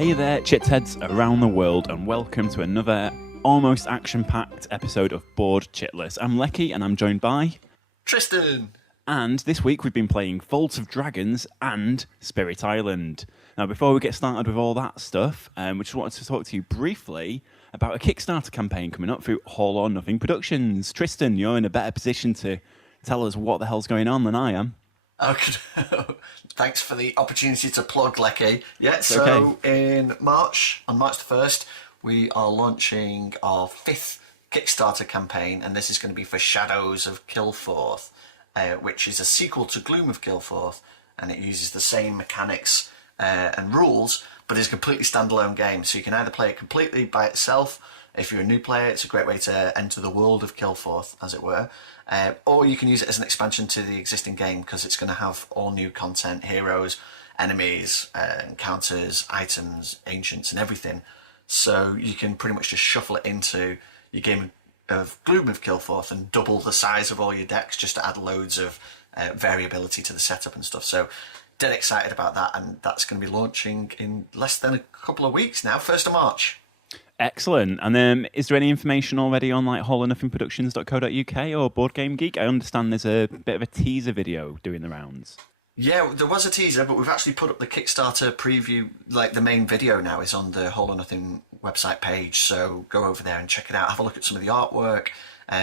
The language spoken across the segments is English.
Hey there, chitheads around the world, and welcome to another almost action-packed episode of Board Chitless. I'm Leki, and I'm joined by... Tristan! And this week we've been playing Vault of Dragons and Spirit Island. Now, before we get started with all that stuff, we just wanted to talk to you briefly about a Kickstarter campaign coming up through All or Nothing Productions. Tristan, you're in a better position to tell us what the hell's going on than I am. Okay. Thanks for the opportunity to plug, Leki. Yeah, It's so okay. in March, on March the 1st, we are launching our 5th Kickstarter campaign, and this is going to be for Shadows of Kilforth, which is a sequel to Gloom of Kilforth, and it uses the same mechanics and rules, but is a completely standalone game. So you can either play it completely by itself. If you're a new player, it's a great way to enter the world of Kilforth, as it were. Or you can use it as an expansion to the existing game, because it's going to have all new content, heroes, enemies, encounters, items, ancients, and everything. So you can pretty much just shuffle it into your game of Gloom of Kilforth and double the size of all your decks just to add loads of variability to the setup and stuff. So dead excited about that, and that's going to be launching in less than a couple of weeks now, 1st of March. Excellent. And is there any information already on like allornothingproductions.co.uk or Board Game Geek? I understand there's a bit of a teaser video doing the rounds. Yeah, there was a teaser, but we've actually put up the Kickstarter preview. Like, the main video now is on the Whole or Nothing website page, so go over there and check it out. Have a look at some of the artwork,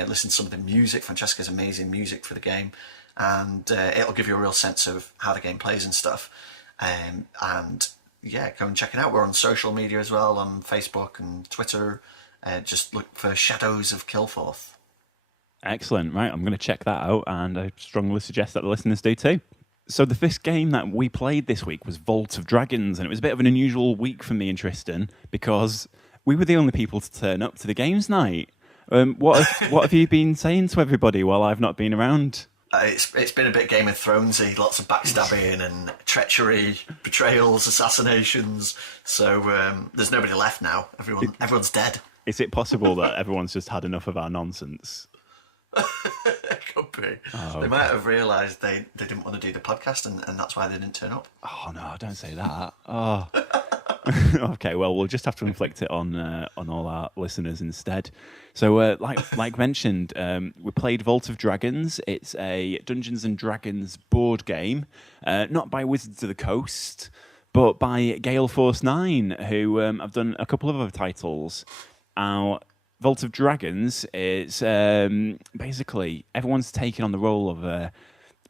listen to some of the music. Francesca's amazing music for the game, and it'll give you a real sense of how the game plays and stuff. And yeah, go and check it out. We're on social media as well, on Facebook and Twitter. Just look for Shadows of Kilforth. Excellent. Right, I'm going to check that out, and I strongly suggest that the listeners do too. So the first game that we played this week was Vault of Dragons, and it was a bit of an unusual week for me and Tristan because we were the only people to turn up to the games night. What have you been saying to everybody while I've not been around? It's been a bit Game of Thronesy, lots of backstabbing and treachery, betrayals, assassinations. So there's nobody left now. Everyone's dead. Is it possible that everyone's just had enough of our nonsense? It could be. Oh, they might have realised they didn't want to do the podcast, and that's why they didn't turn up. Oh no, don't say that. Oh. Okay, well, we'll just have to inflict it on all our listeners instead. So, like mentioned, we played Vault of Dragons. It's a Dungeons and Dragons board game, not by Wizards of the Coast, but by Gale Force Nine, who have done a couple of other titles. Our Vault of Dragons is basically everyone's taken on the role of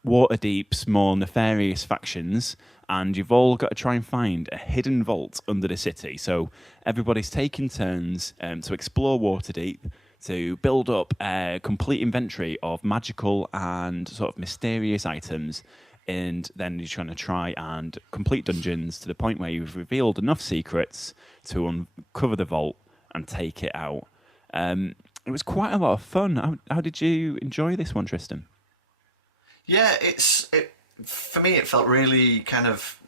Waterdeep's more nefarious factions, and you've all got to try and find a hidden vault under the city. So everybody's taking turns to explore Waterdeep, to build up a complete inventory of magical and sort of mysterious items, and then you're trying to try and complete dungeons to the point where you've revealed enough secrets to uncover the vault and take it out. It was quite a lot of fun. How did you enjoy this one, Tristan? Yeah, for me it felt really kind of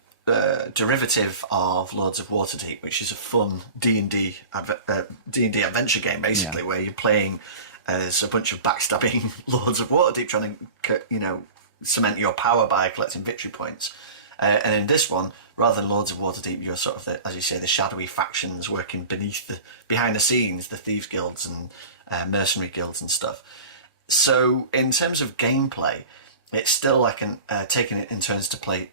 derivative of Lords of Waterdeep, which is a fun D&D adventure game, basically, where you're playing as a bunch of backstabbing Lords of Waterdeep trying to, cement your power by collecting victory points. And in this one, rather than Lords of Waterdeep, you're sort of, as you say, the shadowy factions working behind the scenes, the thieves guilds and mercenary guilds and stuff. So in terms of gameplay, it's still like taking it in turns to play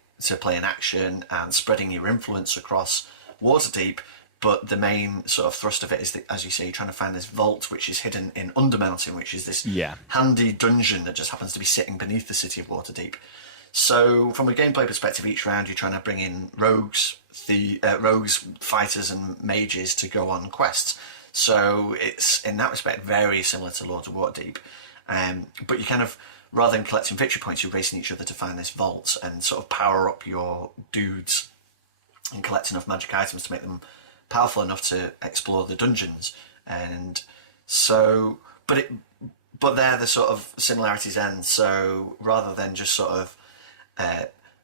an action and spreading your influence across Waterdeep. But the main sort of thrust of it is, as you say, you're trying to find this vault which is hidden in Undermountain, which is this handy dungeon that just happens to be sitting beneath the city of Waterdeep. So from a gameplay perspective, each round you're trying to bring in rogues, fighters and mages to go on quests. So it's, in that respect, very similar to Lords of Waterdeep. But you kind of, rather than collecting victory points, you're racing each other to find this vault and sort of power up your dudes and collect enough magic items to make them powerful enough to explore the dungeons. And so, but there the sort of similarities end. So rather than just sort of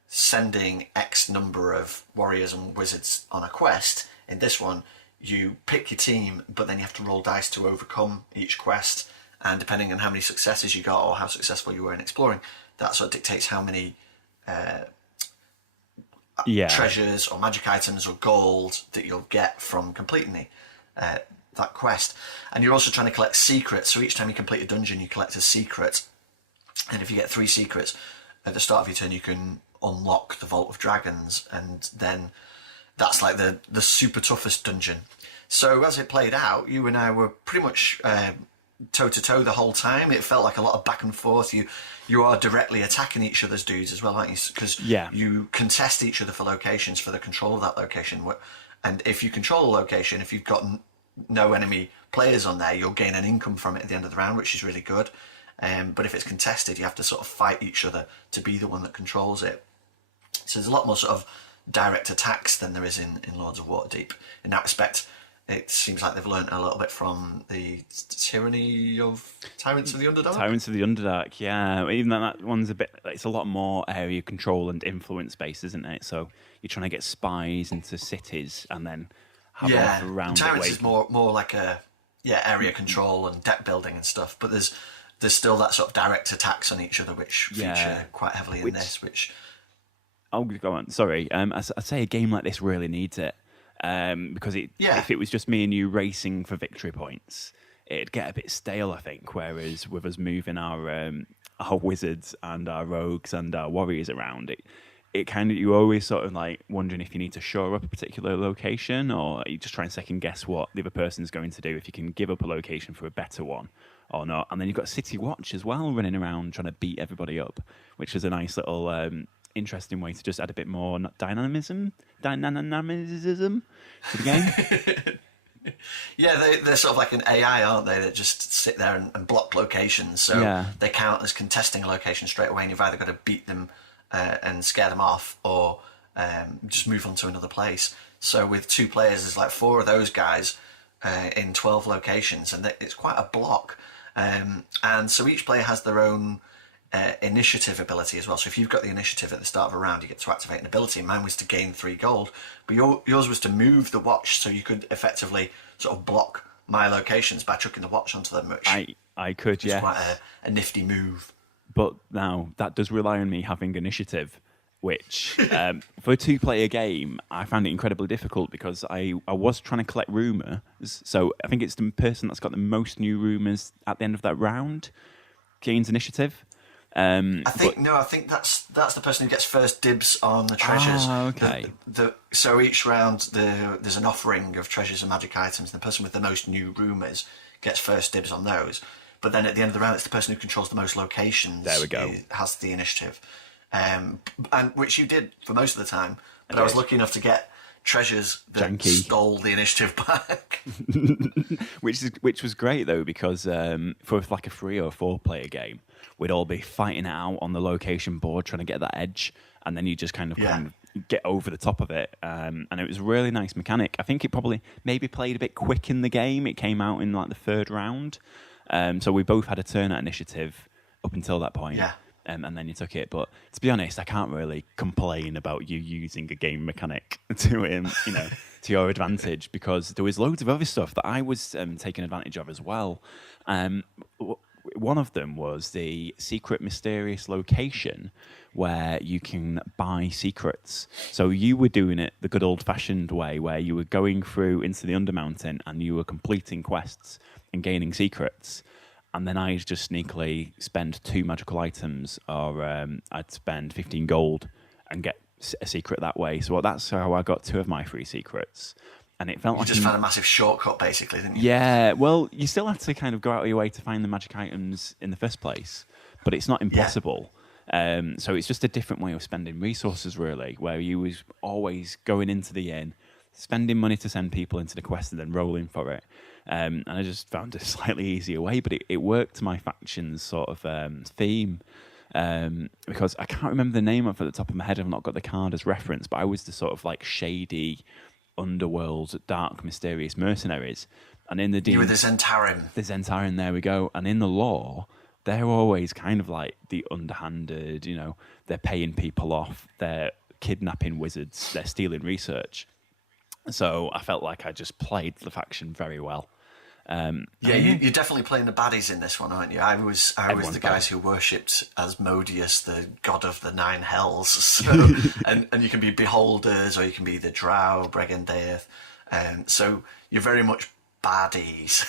sending X number of warriors and wizards on a quest, in this one you pick your team, but then you have to roll dice to overcome each quest, and depending on how many successes you got or how successful you were in exploring, that sort of dictates how many treasures or magic items or gold that you'll get from completing that quest. And you're also trying to collect secrets. So each time you complete a dungeon, you collect a secret. And if you get 3 secrets at the start of your turn, you can unlock the Vault of Dragons. And then that's like the super toughest dungeon. So as it played out, you and I were pretty much toe-to-toe the whole time. It felt like a lot of back and forth. You are directly attacking each other's dudes as well, aren't you? Because you contest each other for locations, for the control of that location. And if you control a location, if you've got no enemy players on there, you'll gain an income from it at the end of the round, which is really good. But if it's contested, you have to sort of fight each other to be the one that controls it. So there's a lot more sort of direct attacks than there is in Lords of Waterdeep. In that respect, it seems like they've learnt a little bit from the tyranny of Tyrants of the Underdark. Tyrants of the Underdark, yeah. Even though that one's it's a lot more area control and influence based, isn't it? So you're trying to get spies into cities and then have a round. Tyrants is more like a area control and deck building and stuff. But there's still that sort of direct attacks on each other, which feature quite heavily in this. Oh, go on. Sorry. I'd say a game like this really needs it. Because if it was just me and you racing for victory points, it'd get a bit stale, I think. Whereas with us moving our wizards and our rogues and our warriors around, it kind of, you're always sort of like wondering if you need to shore up a particular location, or you just try and second guess what the other person's going to do, if you can give up a location for a better one or not. And then you've got City Watch as well, running around trying to beat everybody up, which is a nice little interesting way to just add a bit more dynamism to the game. They're sort of like an AI, aren't they, that just sit there and block locations. So they count as contesting a location straight away, and you've either got to beat them and scare them off, or just move on to another place. So with 2 players, there's like 4 of those guys in 12 locations, and it's quite a block. And so each player has their own initiative ability as well. So if you've got the initiative at the start of a round, you get to activate an ability. Mine was to gain 3 gold, but yours was to move the watch, so you could effectively sort of block my locations by chucking the watch onto them, which I could, is quite a nifty move. But now that does rely on me having initiative, which for a 2-player game, I found it incredibly difficult because I was trying to collect rumours. So I think it's the person that's got the most new rumours at the end of that round gains initiative. I think that's the person who gets first dibs on the treasures. Okay. So each round there's an offering of treasures and magic items, and the person with the most new rumours gets first dibs on those. But then at the end of the round, it's the person who controls the most locations. There we go. Who has the initiative, and which you did for most of the time. But I was lucky enough to get treasures that stole the initiative back. which was great though, because for like a 3 or 4-player game, we'd all be fighting it out on the location board trying to get that edge, and then you just kind of get over the top of it. And it was a really nice mechanic. I think it probably maybe played a bit quick in the game. It came out in like the 3rd round. So we both had a turn at initiative up until that point. And then you took it. But to be honest, I can't really complain about you using a game mechanic to to your advantage, because there was loads of other stuff that I was taking advantage of as well. One of them was the secret mysterious location where you can buy secrets. So you were doing it the good old-fashioned way, where you were going through into the Undermountain and you were completing quests and gaining secrets. And then I'd just sneakily spend 2 magical items, or I'd spend 15 gold and get a secret that way. So that's how I got 2 of my 3 secrets. And it felt like you just found a massive shortcut, basically, didn't you? Yeah, well, you still have to kind of go out of your way to find the magic items in the first place, but it's not impossible. So it's just a different way of spending resources, really, where you was always going into the inn, spending money to send people into the quest, and then rolling for it. And I just found a slightly easier way, but it worked to my faction's sort of theme. Because I can't remember the name of it at the top of my head. I've not got the card as reference, but I was the sort of like shady underworld, dark, mysterious mercenaries. And in the you were the Zentarin. The Zentarin, there we go. And in the lore, they're always kind of like the underhanded, they're paying people off, they're kidnapping wizards, they're stealing research. So I felt like I just played the faction very well. Yeah, you're definitely playing the baddies in this one, aren't you? I was the guys who worshipped Asmodeus, the god of the nine hells. So, and you can be beholders, or you can be the drow, Bregendaeth. So you're very much baddies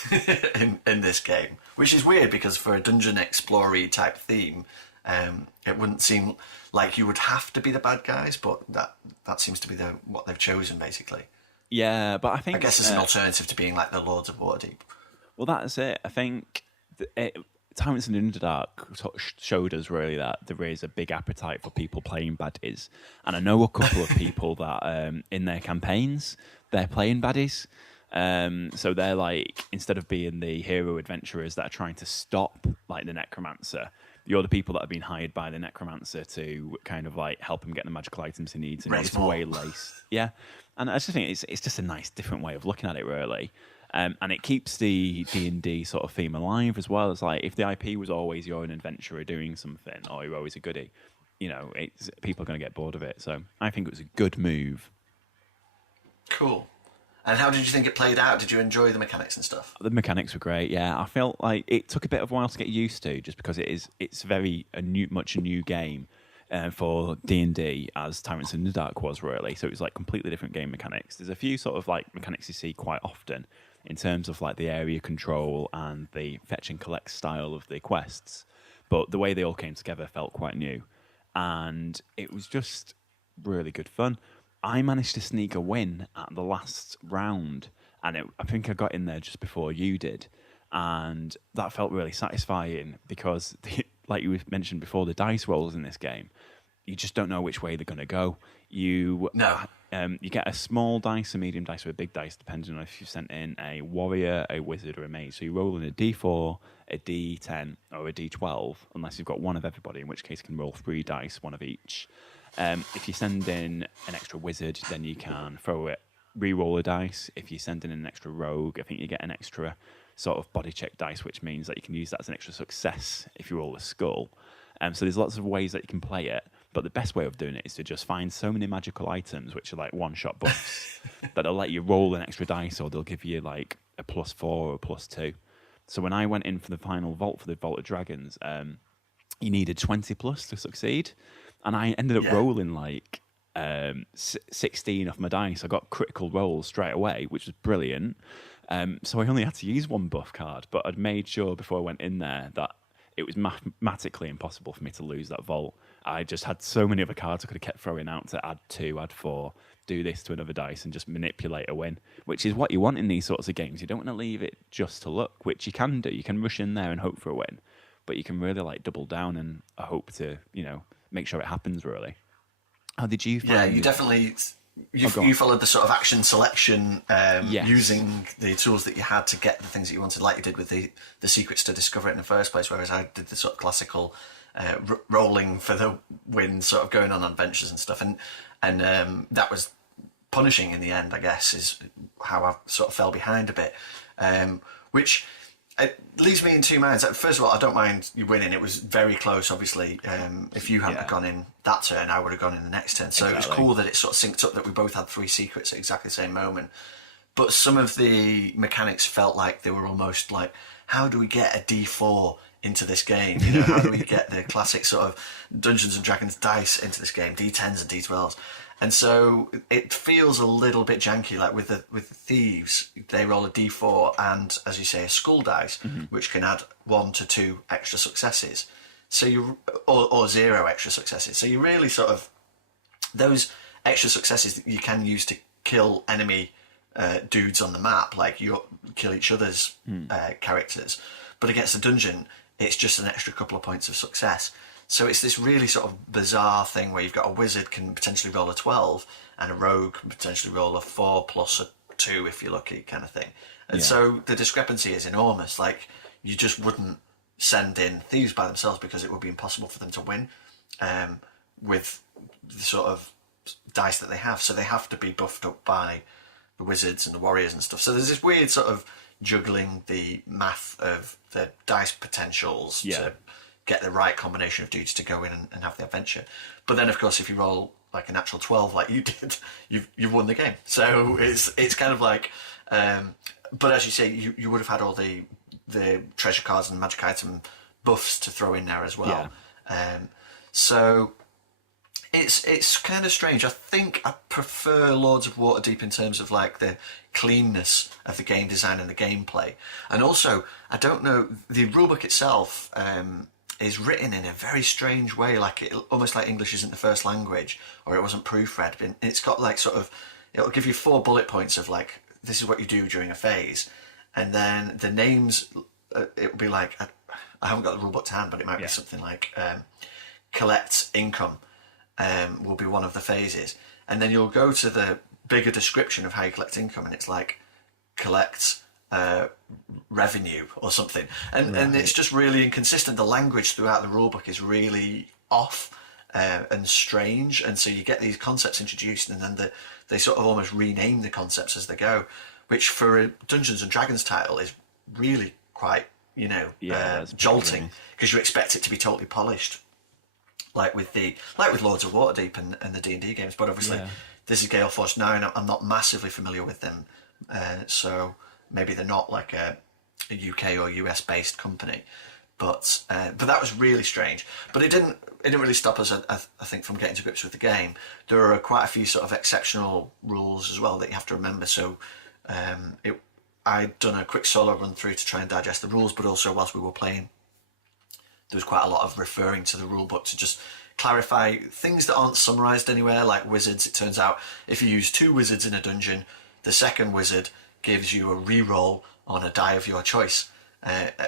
in this game, which is weird because for a dungeon explorer type theme, it wouldn't seem like you would have to be the bad guys, but that seems to be what they've chosen, basically. Yeah, but I guess it's an alternative to being like the Lords of Waterdeep. Well, that's it. I think Tyrants and Underdark sort of showed us really that there is a big appetite for people playing baddies. And I know a couple of people that in their campaigns, they're playing baddies. So they're like, instead of being the hero adventurers that are trying to stop like the necromancer, you're the people that have been hired by the necromancer to kind of like help him get the magical items he needs in order to waylace. Yeah. And I just think it's just a nice different way of looking at it, really. And it keeps the D&D sort of theme alive as well. It's like if the IP was always you're an adventurer doing something, or you're always a goodie, people are going to get bored of it. So I think it was a good move. Cool. And how did you think it played out? Did you enjoy the mechanics and stuff? The mechanics were great, yeah. I felt like it took a bit of a while to get used to, just because it's much a new game for D&D as Tyrants in the Dark was, really. So it was like completely different game mechanics. There's a few sort of like mechanics you see quite often in terms of like the area control and the fetch and collect style of the quests, but the way they all came together felt quite new, and it was just really good fun. I managed to sneak a win at the last round, and I think I got in there just before you did, and that felt really satisfying because, like you mentioned before, the dice rolls in this game, you just don't know which way they're going to go. You get a small dice, a medium dice, or a big dice, depending on if you've sent in a warrior, a wizard, or a mage. So you roll in a d4, a d10, or a d12, unless you've got one of everybody, in which case you can roll 3 dice, one of each. If you send in an extra wizard, then you can re-roll a dice. If you send in an extra rogue, I think you get an extra sort of body check dice, which means that you can use that as an extra success if you roll a skull. So there's lots of ways that you can play it, but the best way of doing it is to just find so many magical items, which are like one-shot buffs, that they'll let you roll an extra dice, or they'll give you like a +4 or a +2. So when I went in for the final vault for the Vault of Dragons, you needed 20 plus to succeed. And I ended up rolling like 16 off my dice. I got critical rolls straight away, which was brilliant. So I only had to use one buff card, but I'd made sure before I went in there that it was mathematically impossible for me to lose that vault. I just had so many other cards I could have kept throwing out to add 2, add 4, do this to another dice, and just manipulate a win, which is what you want in these sorts of games. You don't want to leave it just to luck, which you can do. You can rush in there and hope for a win, but you can really like double down and hope to, make sure it happens, really. How did you find Yeah, you definitely... You followed the sort of action selection using the tools that you had to get the things that you wanted, like you did with the secrets to discover it in the first place, whereas I did the sort of classical rolling for the win, sort of going on adventures and stuff. And that was punishing in the end, I guess, is how I sort of fell behind a bit. Which... It leaves me in two minds. First of all, I don't mind you winning. It was very close, obviously. If you hadn't gone in that turn, I would have gone in the next turn. So It was cool that it sort of synced up that we both had 3 secrets at exactly the same moment. But some of the mechanics felt like they were almost like, how do we get a D4 into this game? How do we get the classic sort of Dungeons and Dragons dice into this game, D10s and D12s? And so it feels a little bit janky. Like with the thieves, they roll a d4 and, as you say, a skull dice, which can add 1 to 2 extra successes. So or 0 extra successes. So you really sort of those extra successes that you can use to kill enemy dudes on the map, like you kill each other's characters. But against a dungeon, it's just an extra couple of points of success. So it's this really sort of bizarre thing where you've got a wizard can potentially roll a 12 and a rogue can potentially roll a 4 plus a 2 if you're lucky, kind of thing. And so the discrepancy is enormous. Like, you just wouldn't send in thieves by themselves because it would be impossible for them to win with the sort of dice that they have. So they have to be buffed up by the wizards and the warriors and stuff. So there's this weird sort of juggling the math of the dice potentials to get the right combination of dudes to go in and have the adventure. But then, of course, if you roll like a natural 12 like you did, you've won the game. So it's kind of like but as you say, you would have had all the treasure cards and magic item buffs to throw in there as well. So it's kind of strange. I think I prefer Lords of Waterdeep in terms of like the cleanness of the game design and the gameplay. And also, I don't know, the rulebook itself is written in a very strange way, like almost like English isn't the first language, or it wasn't proofread. But it's got like sort of, it'll give you 4 bullet points of like, this is what you do during a phase. And then the names, it'll be like, I haven't got the rulebook to hand, but it might be something like collect income will be one of the phases. And then you'll go to the bigger description of how you collect income, and it's like collect revenue or something. And it's just really inconsistent. The language throughout the rulebook is really off and strange. And so you get these concepts introduced, and then they sort of almost rename the concepts as they go, which for a Dungeons and Dragons title is really quite, jolting, because you expect it to be totally polished, like with Lords of Waterdeep and the D&D games. But obviously, this is Gale Force 9. I'm not massively familiar with them, so maybe they're not like a UK or US based company. But that was really strange. But it didn't really stop us, I think, from getting to grips with the game. There are quite a few sort of exceptional rules as well that you have to remember. So I'd done a quick solo run through to try and digest the rules, but also whilst we were playing, there was quite a lot of referring to the rule book to just clarify things that aren't summarised anywhere, like wizards. It turns out if you use 2 wizards in a dungeon, the second wizard gives you a reroll on a die of your choice,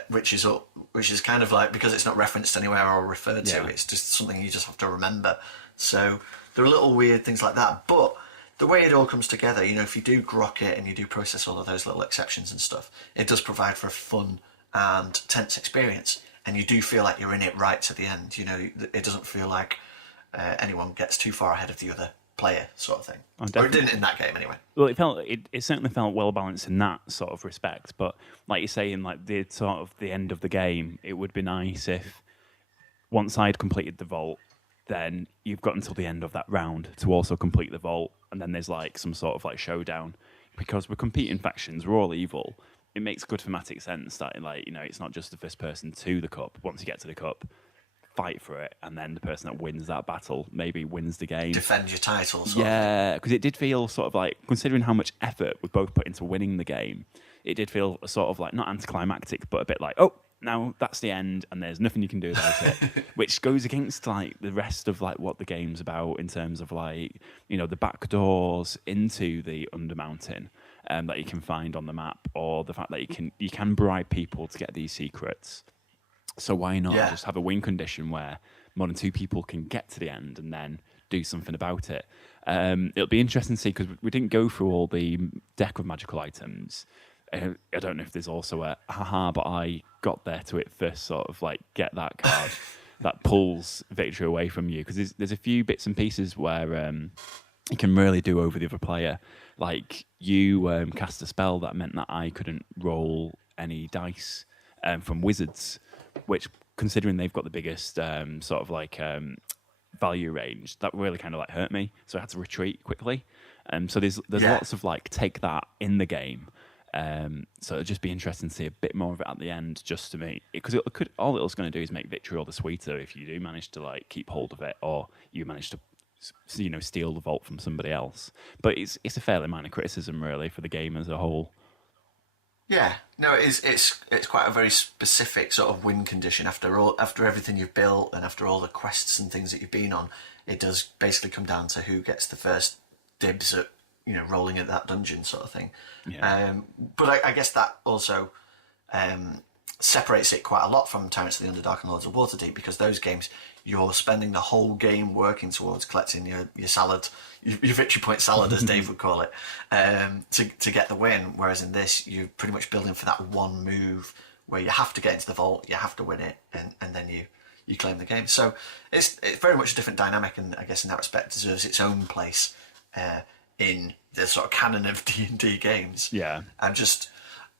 which is kind of like, because it's not referenced anywhere or referred to, it's just something you just have to remember. So there are little weird things like that, but the way it all comes together, if you do grok it and you do process all of those little exceptions and stuff, it does provide for a fun and tense experience. And you do feel like you're in it right to the end. It doesn't feel like anyone gets too far ahead of the other player, sort of thing. Or it didn't in that game, anyway. Well, it certainly felt well balanced in that sort of respect. But like you're saying, like the end of the game, it would be nice if once I'd completed the vault, then you've got until the end of that round to also complete the vault, and then there's like some sort of like showdown, because we're competing factions, we're all evil. It makes good thematic sense that it's not just the first person to the cup. Once you get to the cup, fight for it, and then the person that wins that battle maybe wins the game. Defend your titles. Yeah, because it did feel sort of like, considering how much effort we both put into winning the game, it did feel sort of like not anticlimactic, but a bit like, oh, now that's the end, and there's nothing you can do about it, which goes against like the rest of like what the game's about in terms of like the back doors into the Undermountain that you can find on the map, or the fact that you can bribe people to get these secrets. So why not just have a win condition where more than 2 people can get to the end and then do something about it? It'll be interesting to see, because we didn't go through all the deck of magical items. I don't know if there's also a but I got there to it first, sort of like get that card that pulls victory away from you, because there's a few bits and pieces where you can really do over the other player. Like you cast a spell that meant that I couldn't roll any dice from wizards, which, considering they've got the biggest sort of like value range, that really kind of like hurt me. So I had to retreat quickly. So there's lots of like take that in the game. So it'll just be interesting to see a bit more of it at the end, just to make it, because all it's going to do is make victory all the sweeter if you do manage to like keep hold of it, or you manage to steal the vault from somebody else. But it's a fairly minor criticism really for the game as a whole. Yeah, no, it's quite a very specific sort of win condition. After everything you've built and after all the quests and things that you've been on, it does basically come down to who gets the first dibs at rolling at that dungeon, sort of thing. Yeah. But I guess that also separates it quite a lot from Tyrants of the Underdark and Lords of Waterdeep, because those games, you're spending the whole game working towards collecting your salad, your victory point salad, as Dave would call it, to get the win. Whereas in this, you're pretty much building for that one move where you have to get into the vault, you have to win it, and then you claim the game. So it's very much a different dynamic, and I guess in that respect deserves its own place in the sort of canon of D&D games. Yeah. I'm just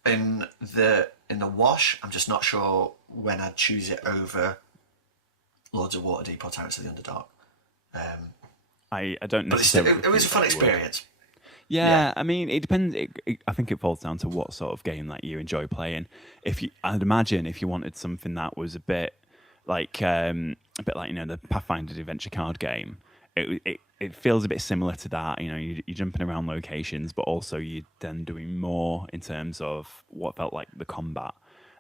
in the wash, I'm just not sure when I'd choose it over Lords of Waterdeep or Tyrants of the Underdark. I don't necessarily. But it was a fun experience. Yeah, I mean, it depends. I think it falls down to what sort of game that you enjoy playing. I'd imagine if you wanted something that was a bit like the Pathfinder adventure card game, it feels a bit similar to that. You're jumping around locations, but also you're then doing more in terms of what felt like the combat.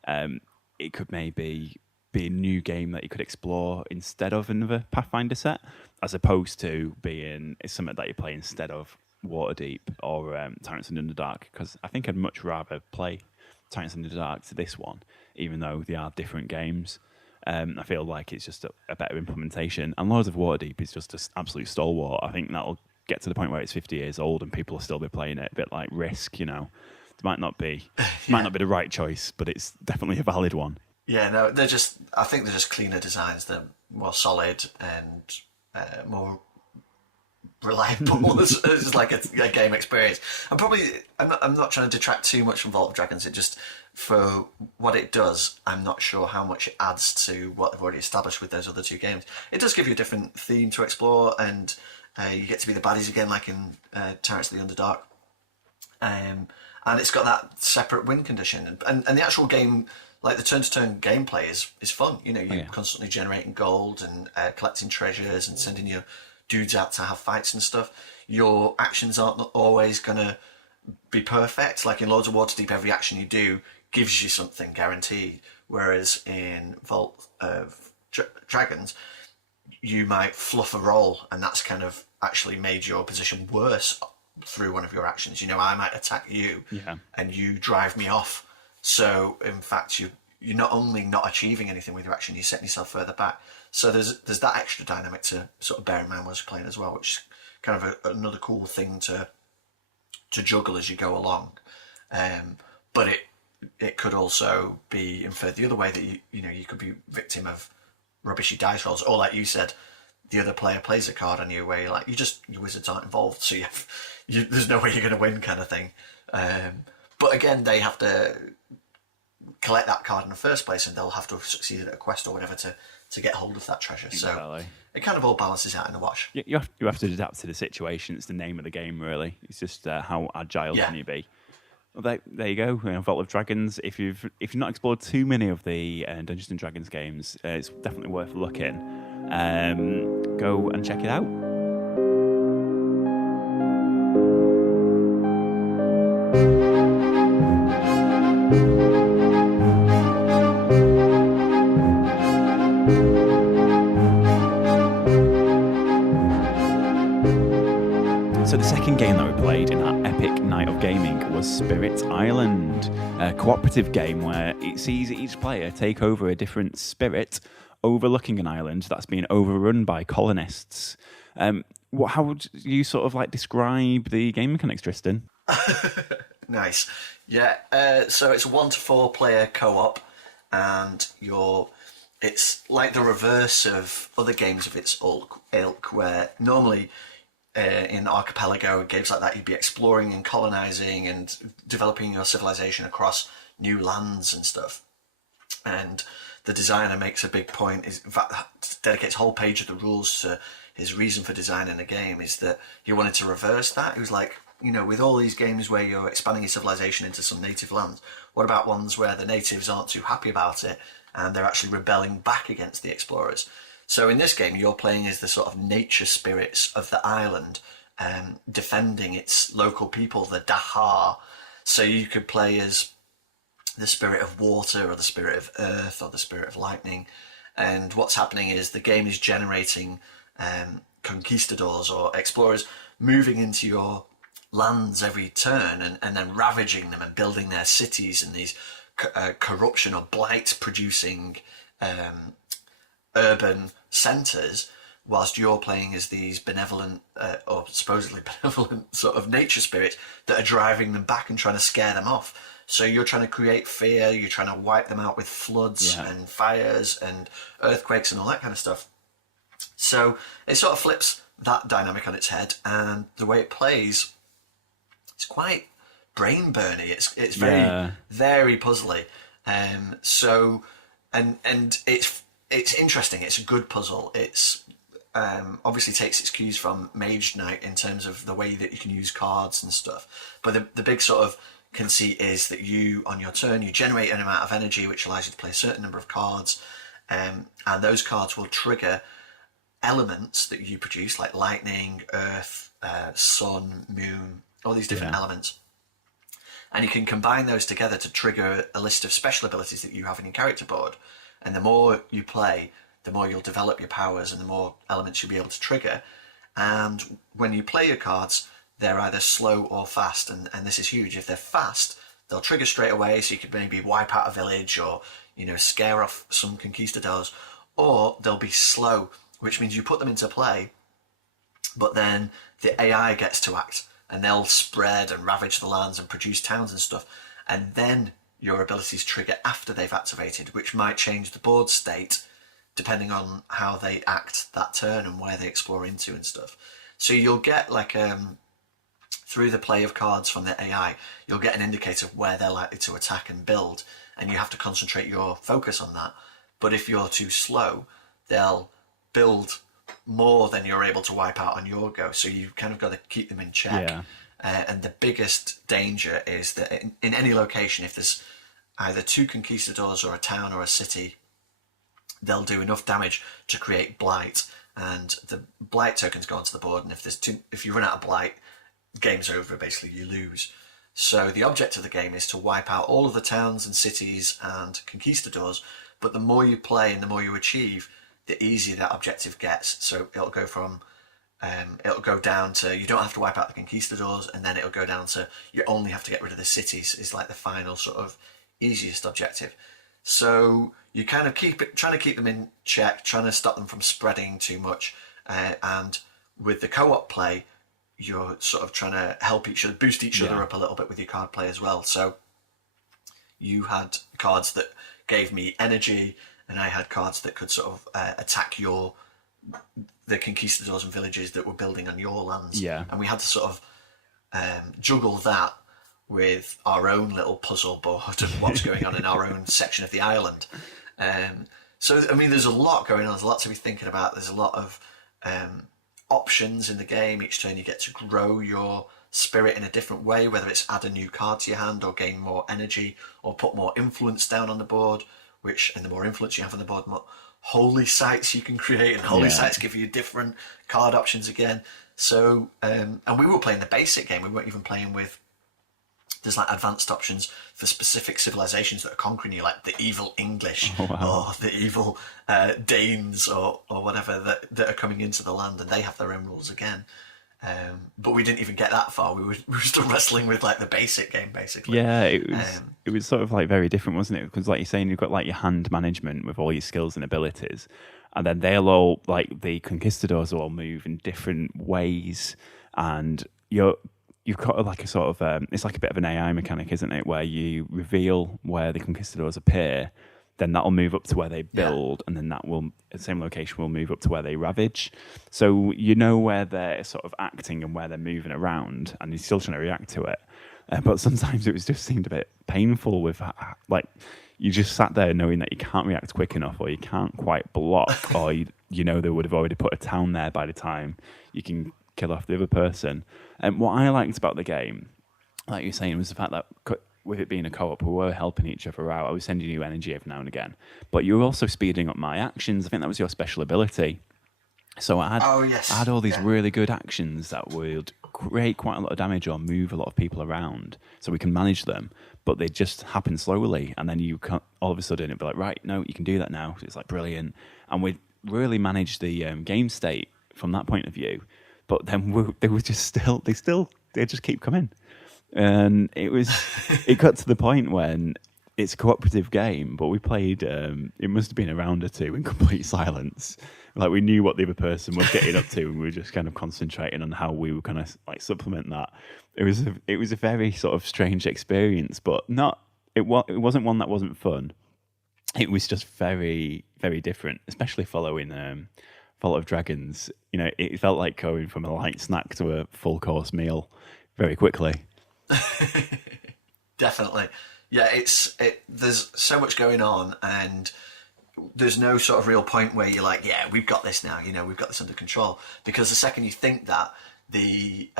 It could maybe be a new game that you could explore instead of another Pathfinder set, as opposed to being something that you play instead of Waterdeep or Tyrants in the Underdark. Because I think I'd much rather play Tyrants in the Dark to this one, even though they are different games. I feel like it's just a better implementation. And Lords of Waterdeep is just an absolute stalwart. I think that'll get to the point where it's 50 years old and people will still be playing it. A bit like Risk, It might not be, might not be the right choice, but it's definitely a valid one. Yeah, no, I think they're just cleaner designs. They're more solid and more reliable as like a game experience. I'm not trying to detract too much from Vault of Dragons. It just, for what it does, I'm not sure how much it adds to what they've already established with those other two games. It does give you a different theme to explore, and you get to be the baddies again, like in Tyrants of the Underdark. And it's got that separate win condition, and the actual game, like the turn-to-turn gameplay is fun. You're constantly generating gold and collecting treasures and sending your dudes out to have fights and stuff. Your actions aren't always going to be perfect. Like in Lords of Waterdeep, every action you do gives you something guaranteed. Whereas in Vault of Dragons, you might fluff a roll, and that's kind of actually made your position worse through one of your actions. I might attack you, and you drive me off. So in fact, you're not only not achieving anything with your action, you're setting yourself further back. So there's that extra dynamic to sort of bear in mind when you're playing as well, which is kind of another cool thing to juggle as you go along. But it could also be inferred the other way, that you could be victim of rubbishy dice rolls, or like you said, the other player plays a card on you where you're like, your wizards aren't involved, so there's no way you're going to win, kind of thing. But again, they have to collect that card in the first place, and they'll have to have succeeded at a quest or whatever to get hold of that treasure. Exactly. So it kind of all balances out in the wash. You have to adapt to the situation. It's the name of the game, really. It's just how agile can you be. Well, there you go. Vault of Dragons. If you've not explored too many of the Dungeons and Dragons games, it's definitely worth looking. Go and check it out. So the second game that we played in our epic night of gaming was Spirit Island, a cooperative game where it sees each player take over a different spirit overlooking an island that's been overrun by colonists. How would you sort of describe the game mechanics, Tristan? Nice. Yeah, so it's a 1 to 4 player co-op, and it's like the reverse of other games of its ilk, where normally in Archipelago, games like that, you'd be exploring and colonizing and developing your civilization across new lands and stuff. And the designer makes a big point, in fact, dedicates a whole page of the rules to his reason for designing the game, is that he wanted to reverse that. He was like, with all these games where you're expanding your civilization into some native lands, what about ones where the natives aren't too happy about it and they're actually rebelling back against the explorers? So in this game, you're playing as the sort of nature spirits of the island, defending its local people, the Dahar. So you could play as the spirit of water, or the spirit of earth, or the spirit of lightning. And what's happening is the game is generating conquistadors or explorers moving into your lands every turn, and then ravaging them and building their cities in these corruption or blight producing urban centres, whilst you're playing as these benevolent or supposedly benevolent sort of nature spirits that are driving them back and trying to scare them off. So you're trying to create fear, you're trying to wipe them out with floods and fires and earthquakes and all that kind of stuff. So it sort of flips that dynamic on its head, and the way it plays, it's quite brain burny. It's very very puzzly. So it's interesting. It's a good puzzle. It's obviously takes its cues from Mage Knight in terms of the way that you can use cards and stuff. But the big sort of conceit is that you, on your turn, you generate an amount of energy which allows you to play a certain number of cards, and those cards will trigger elements that you produce, like lightning, earth, sun, moon, all these different elements. And you can combine those together to trigger a list of special abilities that you have in your character board. And the more you play, the more you'll develop your powers and the more elements you'll be able to trigger. And when you play your cards, they're either slow or fast. And this is huge. If they're fast, they'll trigger straight away, so you could maybe wipe out a village or, scare off some conquistadors. Or they'll be slow, which means you put them into play, but then the AI gets to act. And they'll spread and ravage the lands and produce towns and stuff. And then your abilities trigger after they've activated, which might change the board state depending on how they act that turn and where they explore into and stuff. So you'll get through the play of cards from the AI, you'll get an indicator of where they're likely to attack and build, and you have to concentrate your focus on that. But if you're too slow, they'll build more than you're able to wipe out on your go, so you've kind of got to keep them in check. And the biggest danger is that in any location, if there's either two conquistadors or a town or a city, they'll do enough damage to create blight, and the blight tokens go onto the board, and if you run out of blight, game's over, basically you lose. So the object of the game is to wipe out all of the towns and cities and conquistadors, but the more you play and the more you achieve, the easier that objective gets. So it'll go from it'll go down to you don't have to wipe out the conquistadors, and then it'll go down to you only have to get rid of the cities is like the final sort of easiest objective. So you kind of trying to keep them in check, trying to stop them from spreading too much, and with the co-op play, you're sort of trying to help each other, boost each other up a little bit with your card play as well. So you had cards that gave me energy, and I had cards that could sort of attack the conquistadors and villages that were building on your lands. And we had to sort of juggle that with our own little puzzle board of what's going on in our own section of the island. So, I mean, there's a lot going on. There's a lot to be thinking about. There's a lot of options in the game. Each turn you get to grow your spirit in a different way, whether it's add a new card to your hand or gain more energy or put more influence down on the board, and the more influence you have on the board, more holy sites you can create, and holy sites give you different card options again. So, and we were playing the basic game. We weren't even playing with, there's like advanced options for specific civilizations that are conquering you, like the evil English or the evil Danes or whatever that are coming into the land, and they have their own rules again. But we didn't even get that far. We were still wrestling with like the basic game, basically. Yeah, it was sort of like very different, wasn't it? Because like you're saying, you've got like your hand management with all your skills and abilities, and then they'll all, like the conquistadors will all move in different ways, and you've got like a sort of it's like a bit of an AI mechanic, isn't it? Where you reveal where the conquistadors appear, then that'll move up to where they build, and then the same location will move up to where they ravage. So you know where they're sort of acting and where they're moving around, and you're still trying to react to it. But sometimes it just seemed a bit painful with, like, you just sat there knowing that you can't react quick enough, or you can't quite block, or you know they would have already put a town there by the time you can kill off the other person. And what I liked about the game, like you're saying, was the fact that with it being a co-op, we were helping each other out. I was sending you energy every now and again, but you were also speeding up my actions. I think that was your special ability. So I had all these really good actions that would create quite a lot of damage or move a lot of people around, so we can manage them. But they just happen slowly, and then you can, all of a sudden it'd be like, right, no, you can do that now. So it's like brilliant, and we really managed the game state from that point of view. But then they just keep coming. And it got to the point when it's a cooperative game, but we played, it must have been a round or two in complete silence. Like, we knew what the other person was getting up to, and we were just kind of concentrating on how we were going to like supplement that. It was a very sort of strange experience, but it wasn't one that wasn't fun. It was just very, very different, especially following Vault of Dragons. You know, it felt like going from a light snack to a full course meal very quickly. Definitely. Yeah, there's so much going on, and there's no sort of real point where you're like, yeah, we've got this now, we've got this under control. Because the second you think that, the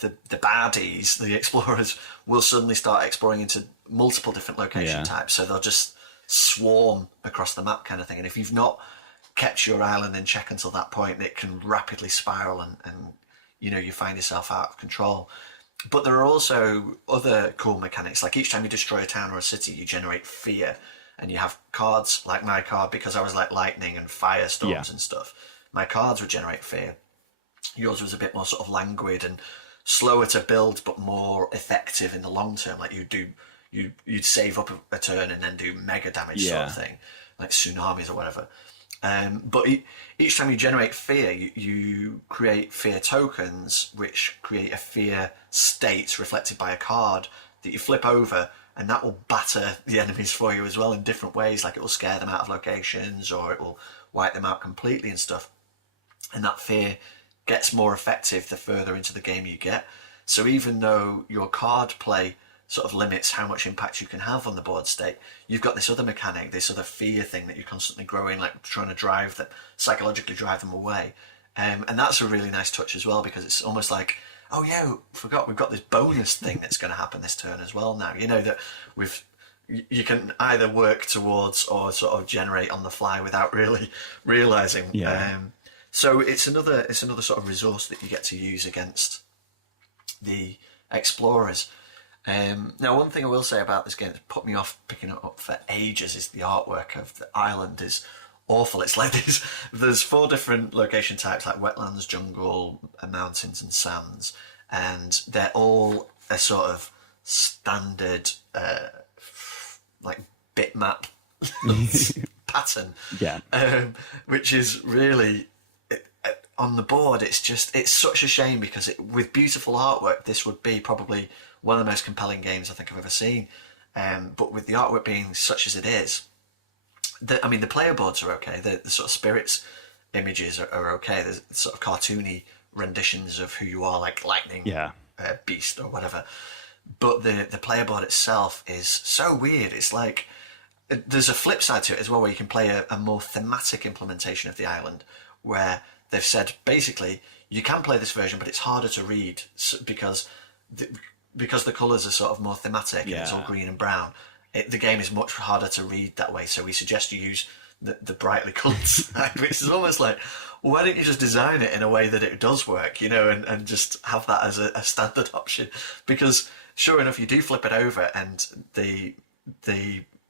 baddies, the explorers, will suddenly start exploring into multiple different location types. So they'll just swarm across the map kind of thing. And if you've not kept your island in check until that point, it can rapidly spiral and you find yourself out of control. But there are also other cool mechanics, like each time you destroy a town or a city, you generate fear. And you have cards, like my card, because I was like lightning and firestorms and stuff. My cards would generate fear. Yours was a bit more sort of languid and slower to build, but more effective in the long term. Like you'd save up a turn and then do mega damage sort of thing, like tsunamis or whatever. But each time you generate fear, you create fear tokens, which create a fear state reflected by a card that you flip over. And that will batter the enemies for you as well in different ways. Like it will scare them out of locations, or it will wipe them out completely and stuff. And that fear gets more effective the further into the game you get. So even though your card play sort of limits how much impact you can have on the board state, you've got this other mechanic, this other fear thing that you're constantly growing, like trying to psychologically drive them away. And that's a really nice touch as well, because it's almost like, oh yeah, forgot we've got this bonus thing that's going to happen this turn as well now. That you can either work towards or sort of generate on the fly without really realizing. So it's another sort of resource that you get to use against the explorers. Now, one thing I will say about this game that's put me off picking it up for ages is the artwork of the island is awful. It's like there's 4 different location types, like wetlands, jungle, mountains and sands, and they're all a sort of standard like bitmap pattern, which is really on the board. It's such a shame, because with beautiful artwork, this would be probably one of the most compelling games I think I've ever seen, but with the artwork being such as it is, the player boards are okay. The sort of spirits images are okay. There's sort of cartoony renditions of who you are, like lightning, beast or whatever. But the player board itself is so weird. It's like there's a flip side to it as well, where you can play a more thematic implementation of the island, where they've said basically you can play this version, but it's harder to read because the colours are sort of more thematic and it's all green and brown. The game is much harder to read that way, so we suggest you use the brightly coloured side, which is almost like, well, why don't you just design it in a way that it does work, and just have that as a standard option? Because sure enough, you do flip it over, and the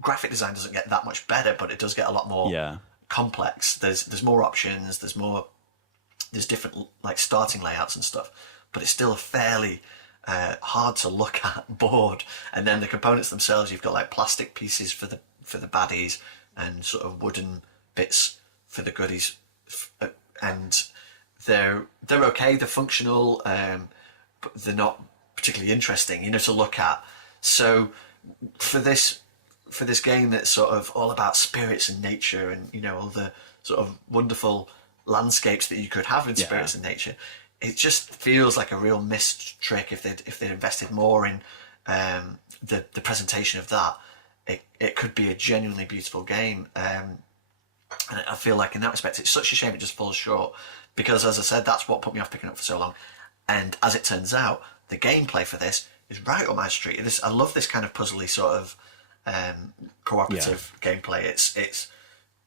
graphic design doesn't get that much better, but it does get a lot more complex. There's more options. There's different like starting layouts and stuff, but it's still a fairly hard to look at board. And then the components themselves, you've got like plastic pieces for the baddies and sort of wooden bits for the goodies, and they're okay, they're functional, but they're not particularly interesting, to look at. So for this game that's sort of all about spirits and nature and all the sort of wonderful landscapes that you could have in spirits and nature, it just feels like a real missed trick. If they'd invested more in the presentation of that, it could be a genuinely beautiful game. And I feel like in that respect, it's such a shame it just falls short, because as I said, that's what put me off picking up for so long. And as it turns out, the gameplay for this is right up my street. I love this kind of puzzly sort of cooperative gameplay. It's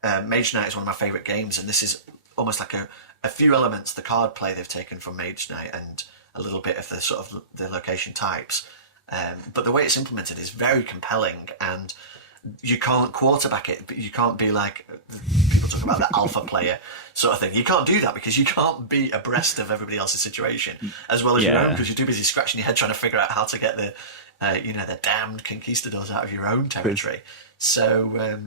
Mage Knight is one of my favourite games, and this is almost like a few elements, the card play they've taken from Mage Knight and a little bit of the sort of the location types. But the way it's implemented is very compelling, and you can't quarterback it, but you can't be like people talk about the alpha player sort of thing. You can't do that, because you can't be abreast of everybody else's situation as well as your own, because you're too busy scratching your head trying to figure out how to get the damned conquistadors out of your own territory. So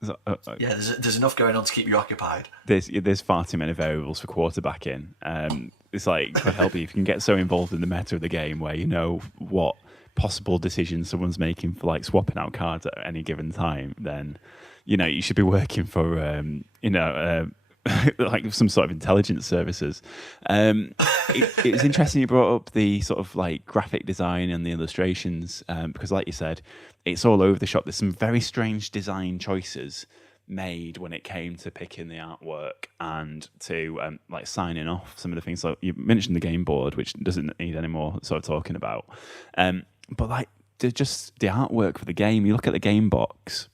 there's enough going on to keep you occupied. There's far too many variables for quarterbacking. It's like, God help you, if you can get so involved in the meta of the game where you know what possible decisions someone's making for like swapping out cards at any given time, then you should be working for like some sort of intelligence services. It was interesting you brought up the sort of like graphic design and the illustrations, because like you said, it's all over the shop. There's some very strange design choices made when it came to picking the artwork and to like signing off some of the things. So you mentioned the game board, which doesn't need any more sort of talking about. But like the artwork for the game, you look at the game box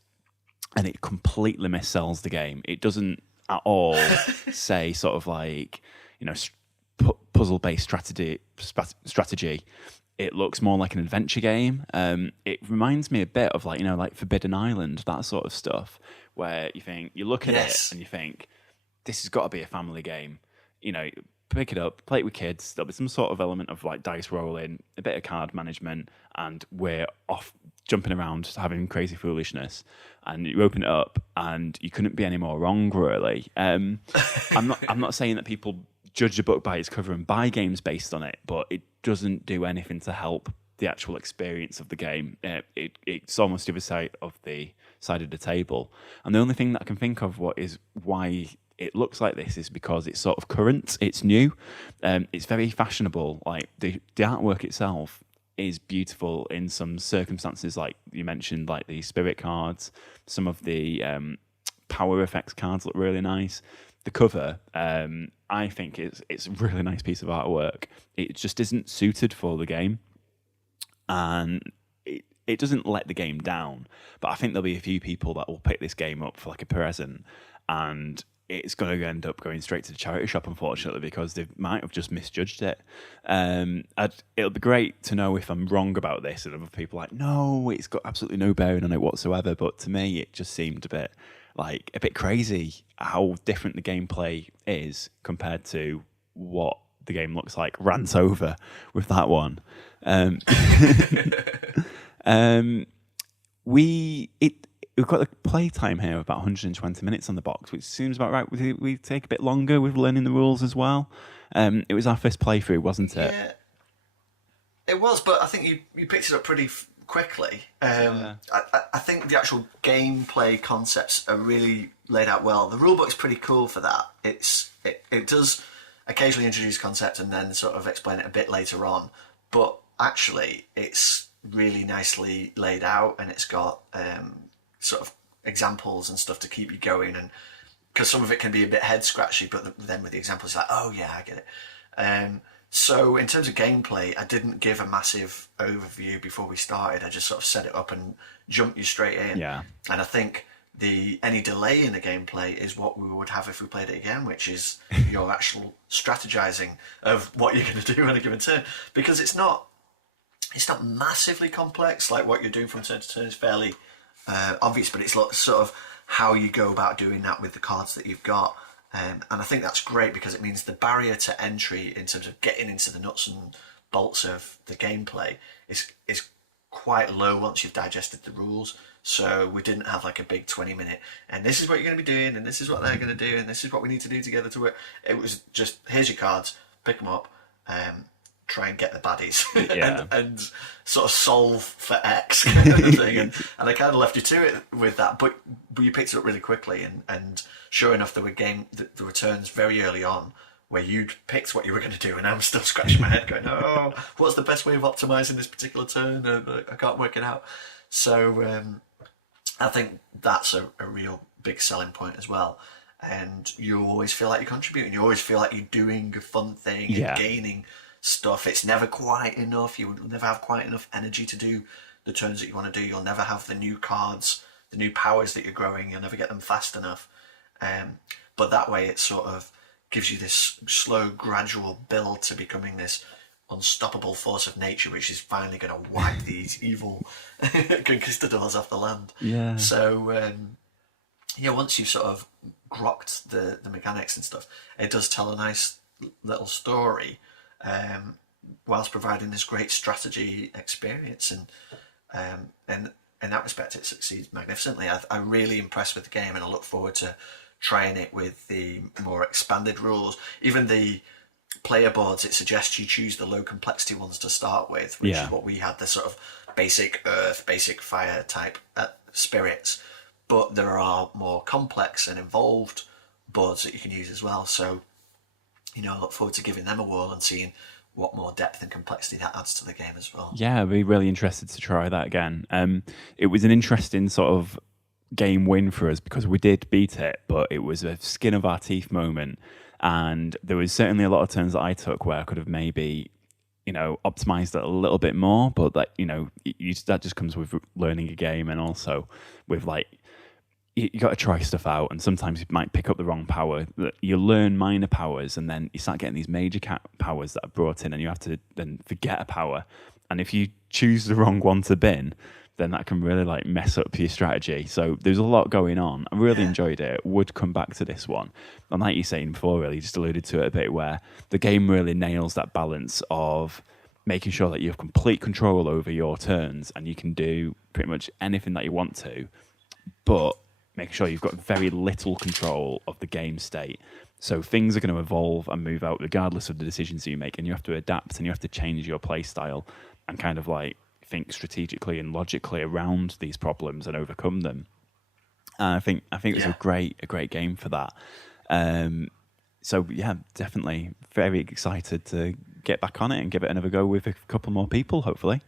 and it completely missells the game. It doesn't at all say sort of like, puzzle-based strategy. It looks more like an adventure game. It reminds me a bit of like Forbidden Island, that sort of stuff, where you look at it and you think, this has got to be a family game. Pick it up, play it with kids. There'll be some sort of element of like dice rolling, a bit of card management, and we're off jumping around, having crazy foolishness. And you open it up, and you couldn't be any more wrong, really. I'm not saying that people judge a book by its cover and buy games based on it, but it doesn't do anything to help the actual experience of the game. It's almost the other side of the table. And the only thing that I can think of why it looks like this is because it's sort of current, it's new, it's very fashionable. Like the artwork itself is beautiful in some circumstances, like you mentioned, like the spirit cards. Some of the power effects cards look really nice. The cover, I think it's a really nice piece of artwork. It just isn't suited for the game, and it doesn't let the game down. But I think there'll be a few people that will pick this game up for like a present, and it's going to end up going straight to the charity shop, unfortunately, because they might have just misjudged it. It'll be great to know if I'm wrong about this, and other people are like, no, it's got absolutely no bearing on it whatsoever. But to me, it just seemed a bit crazy how different the gameplay is compared to what the game looks like. Rant over with that one. We've got the playtime here of about 120 minutes on the box, which seems about right. We take a bit longer with learning the rules as well. It was our first playthrough, wasn't it? Yeah, it was, but I think you picked it up pretty quickly. I think the actual gameplay concepts are really laid out well. The rulebook's pretty cool for that. It does occasionally introduce concept and then sort of explain it a bit later on, but actually it's really nicely laid out, and it's got sort of examples and stuff to keep you going, and because some of it can be a bit head scratchy, but then with the examples, like, oh yeah, I get it. So in terms of gameplay, I didn't give a massive overview before we started. I just sort of set it up and jumped you straight in. Yeah. And I think any delay in the gameplay is what we would have if we played it again, which is your actual strategizing of what you're going to do on a given turn, because it's not massively complex. Like what you're doing from turn to turn is fairly obvious, but it's sort of how you go about doing that with the cards that you've got. And I think that's great because it means the barrier to entry in terms of getting into the nuts and bolts of the gameplay is quite low once you've digested the rules. So we didn't have like a big 20-minute, and this is what you're going to be doing, and this is what they're going to do, and this is what we need to do together to work. It was just, here's your cards, pick them up, try and get the baddies and sort of solve for X kind of thing. And I kind of left you to it with that, but you picked it up really quickly. And sure enough, there were turns very early on where you'd picked what you were going to do, and I'm still scratching my head going, oh, what's the best way of optimizing this particular turn? I can't work it out. So I think that's a real big selling point as well. And you always feel like you're contributing. You always feel like you're doing a fun thing and gaining stuff. It's never quite enough. You will never have quite enough energy to do the turns that you want to do. You'll never have the new cards, the new powers that you're growing. You'll never get them fast enough. But that way it sort of gives you this slow, gradual build to becoming this unstoppable force of nature, which is finally going to wipe these evil conquistadors off the land. Yeah. So, once you've sort of grokked the mechanics and stuff, it does tell a nice little story, whilst providing this great strategy experience, and in that respect it succeeds magnificently. I'm really impressed with the game, and I look forward to trying it with the more expanded rules. Even the player boards, it suggests you choose the low complexity ones to start with, which is what we had, the sort of basic earth, basic fire type spirits, but there are more complex and involved boards that you can use as well. So I look forward to giving them a whirl and seeing what more depth and complexity that adds to the game as well. Yeah, I'd be really interested to try that again. It was an interesting sort of game win for us because we did beat it, but it was a skin of our teeth moment. And there was certainly a lot of turns that I took where I could have maybe, optimized it a little bit more. But that, that just comes with learning a game, and also with you got to try stuff out, and sometimes you might pick up the wrong power. You learn minor powers, and then you start getting these major powers that are brought in, and you have to then forget a power. And if you choose the wrong one to bin, then that can really mess up your strategy. So there's a lot going on. I really enjoyed it. Would come back to this one. And like you're saying before, really, you just alluded to it a bit, where the game really nails that balance of making sure that you have complete control over your turns and you can do pretty much anything that you want to, but making sure you've got very little control of the game state. So things are going to evolve and move out regardless of the decisions that you make, and you have to adapt and you have to change your play style and kind of think strategically and logically around these problems and overcome them. And I think it was a great game for that. So yeah, definitely very excited to get back on it and give it another go with a couple more people, hopefully.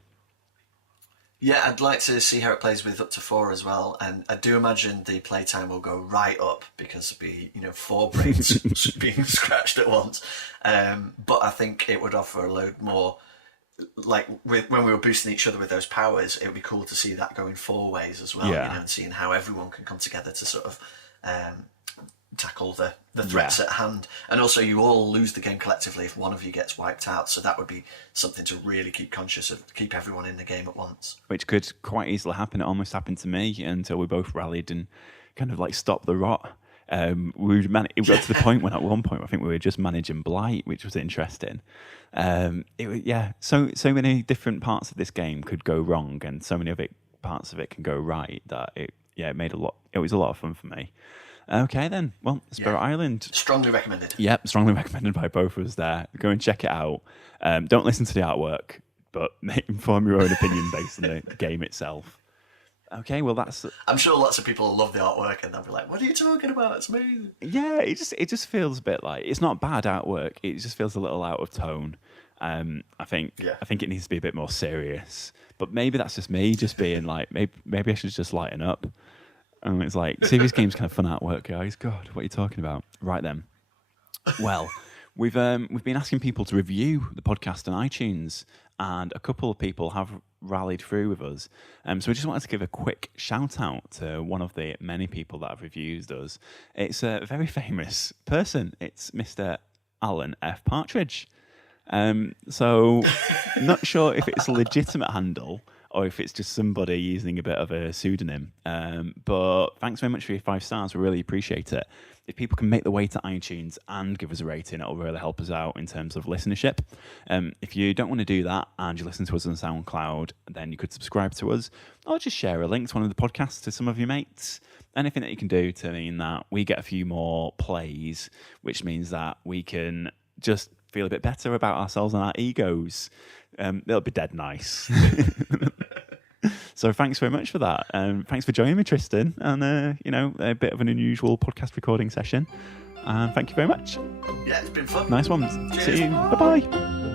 Yeah, I'd like to see how it plays with up to 4 as well, and I do imagine the playtime will go right up because it'll be 4 brains being scratched at once. But I think it would offer a load more. When we were boosting each other with those powers, it would be cool to see that going 4 ways as well. And seeing how everyone can come together to sort of tackle the threats at hand. And also, you all lose the game collectively if one of you gets wiped out, so that would be something to really keep conscious of, keep everyone in the game at once. Which could quite easily happen. It almost happened to me until we both rallied and kind of stopped the rot. It got to the point when at one point I think we were just managing blight, which was interesting. So many different parts of this game could go wrong, and so many parts of it can go right, that it was a lot of fun for me. Okay then, well, Spirit Island. Strongly recommended. Yep, strongly recommended by both of us there. Go and check it out. Don't listen to the artwork, but form your own opinion based on the game itself. Okay, well that's. I'm sure lots of people love the artwork and they'll be like, "What are you talking about? It's amazing." Yeah, it just feels a bit it's not bad artwork. It just feels a little out of tone. I think it needs to be a bit more serious. But maybe that's just me, just being maybe I should just lighten up. And it's serious games kind of fun artwork, guys. God, what are you talking about? Right then. Well, we've been asking people to review the podcast on iTunes, and a couple of people have rallied through with us. So we just wanted to give a quick shout out to one of the many people that have reviewed us. It's a very famous person. It's Mr. Alan F. Partridge. So not sure if it's a legitimate handle or if it's just somebody using a bit of a pseudonym. But thanks very much for your 5 stars. We really appreciate it. If people can make the way to iTunes and give us a rating, it'll really help us out in terms of listenership. If you don't want to do that and you listen to us on SoundCloud, then you could subscribe to us or just share a link to one of the podcasts to some of your mates. Anything that you can do to mean that we get a few more plays, which means that we can just feel a bit better about ourselves and our egos. It'll be dead nice. So thanks very much for that. Thanks for joining me, Tristan, and a bit of an unusual podcast recording session. And thank you very much. Yeah, it's been fun. Nice one. Cheers. See you. Bye-bye.